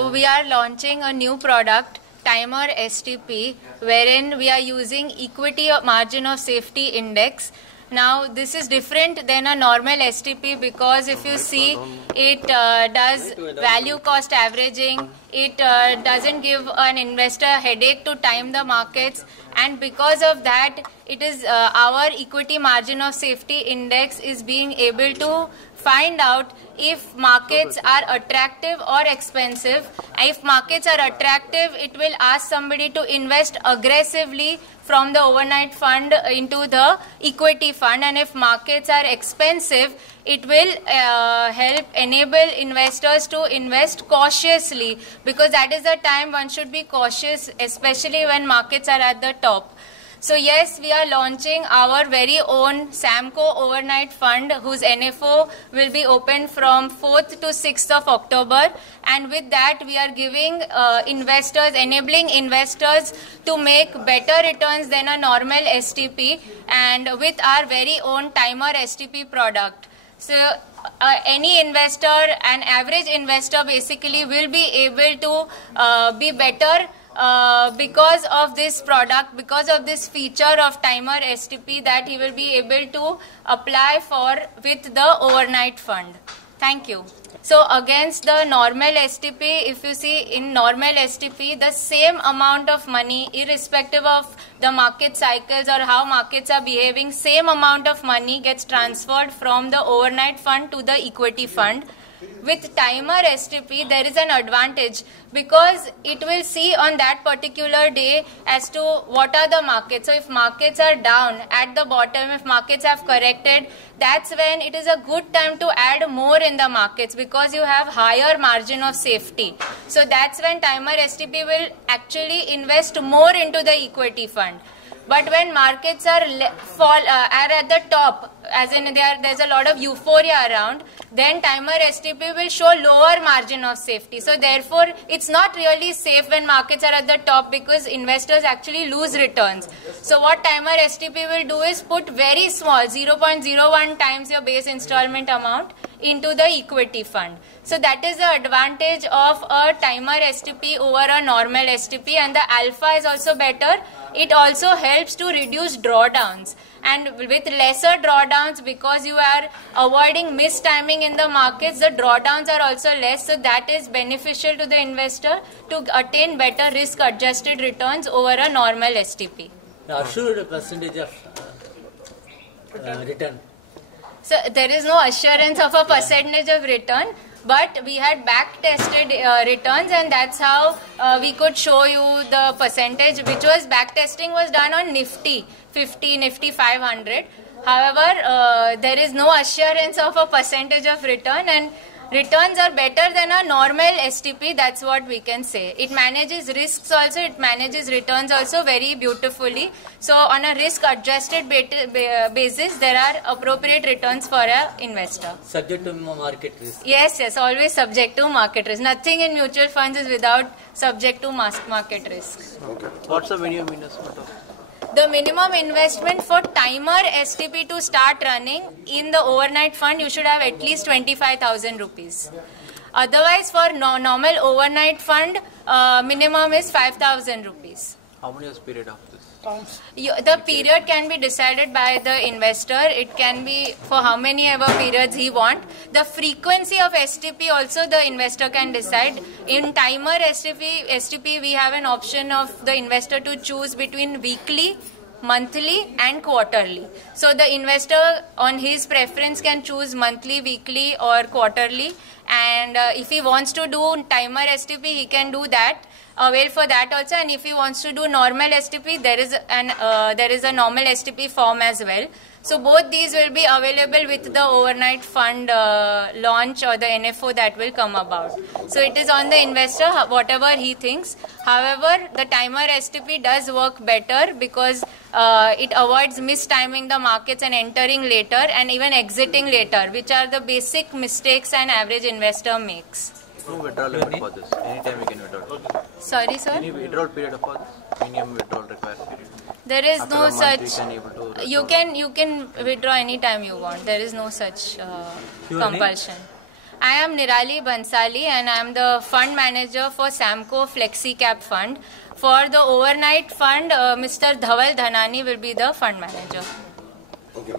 So we are launching a new product, TimerSTP, wherein we are using equity margin of safety index. Now this is different than a normal STP because if you see, it does value cost averaging, it doesn't give an investor a headache to time the markets, and because of that it is our equity margin of safety index is being able to find out if markets are attractive or expensive. If markets are attractive, it will ask somebody to invest aggressively from the overnight fund into the equity fund, and if markets are expensive, it will help enable investors to invest cautiously, because that is the time one should be cautious, especially when markets are at the top. So yes, we are launching our very own Samco overnight fund, whose NFO will be open from 4th to 6th of October, and with that we are giving investors, enabling investors to make better returns than a normal STP, and with our very own TimerSTP product. So any investor, an average investor basically will be able to be better because of this product, because of this feature of TimerSTP that he will be able to apply for with the overnight fund. Thank you. So against the normal STP, if you see in normal STP, the same amount of money, irrespective of the market cycles or how markets are behaving, same amount of money gets transferred from the overnight fund to the equity fund. With TimerSTP, there is an advantage because it will see on that particular day as to what are the markets. So if markets are down at the bottom, if markets have corrected, that's when it is a good time to add more in the markets because you have higher margin of safety. So that's when TimerSTP will actually invest more into the equity fund. But when markets are at the top, as in there's a lot of euphoria around, then TimerSTP will show lower margin of safety. So therefore, it's not really safe when markets are at the top because investors actually lose returns. So what TimerSTP will do is put very small, 0.01 times your base installment amount into the equity fund. So that is the advantage of a TimerSTP over a normal STP, and the alpha is also better. It also helps to reduce drawdowns, and with lesser drawdowns, because you are avoiding mistiming in the markets, the drawdowns are also less, so that is beneficial to the investor to attain better risk adjusted returns over a normal STP. Now, assured a percentage of return. So there is no assurance of a percentage of return, but we had back tested returns, and that's how we could show you the percentage, which was back testing was done on Nifty 50, Nifty 500. However, there is no assurance of a percentage of return, and returns are better than a normal STP, that's what we can say. It manages risks also, it manages returns also very beautifully. So on a risk adjusted basis, there are appropriate returns for an investor. Subject to market risk. Yes, always subject to market risk. Nothing in mutual funds is without subject to market risk. Okay. What's the minimum investment? The minimum investment for TimerSTP to start running in the overnight fund, you should have at least 25,000 rupees. Otherwise, for normal overnight fund, minimum is 5,000 rupees. How many years period of this? The period can be decided by the investor. It can be for how many ever periods he wants. The frequency of STP also the investor can decide. In TimerSTP, we have an option of the investor to choose between weekly, monthly and quarterly. So the investor on his preference can choose monthly, weekly or quarterly, and if he wants to do TimerSTP, he can do that. Avail for that also, and if he wants to do normal STP, there is a normal STP form as well. So both these will be available with the overnight fund launch or the NFO that will come about. So it is on the investor, whatever he thinks. However, the TimerSTP does work better because it avoids mistiming the markets and entering later and even exiting later, which are the basic mistakes an average investor makes. No withdrawal limit for this. Anytime you can withdraw. Sorry, sir? Any withdrawal period for this? Minimum withdrawal required period. There is After no a month, such. You can withdraw anytime you want. There is no such compulsion. I am Nirali Bansali and I am the fund manager for Samco Flexi Cap Fund. For the overnight fund, Mr. Dhaval Dhanani will be the fund manager. Okay.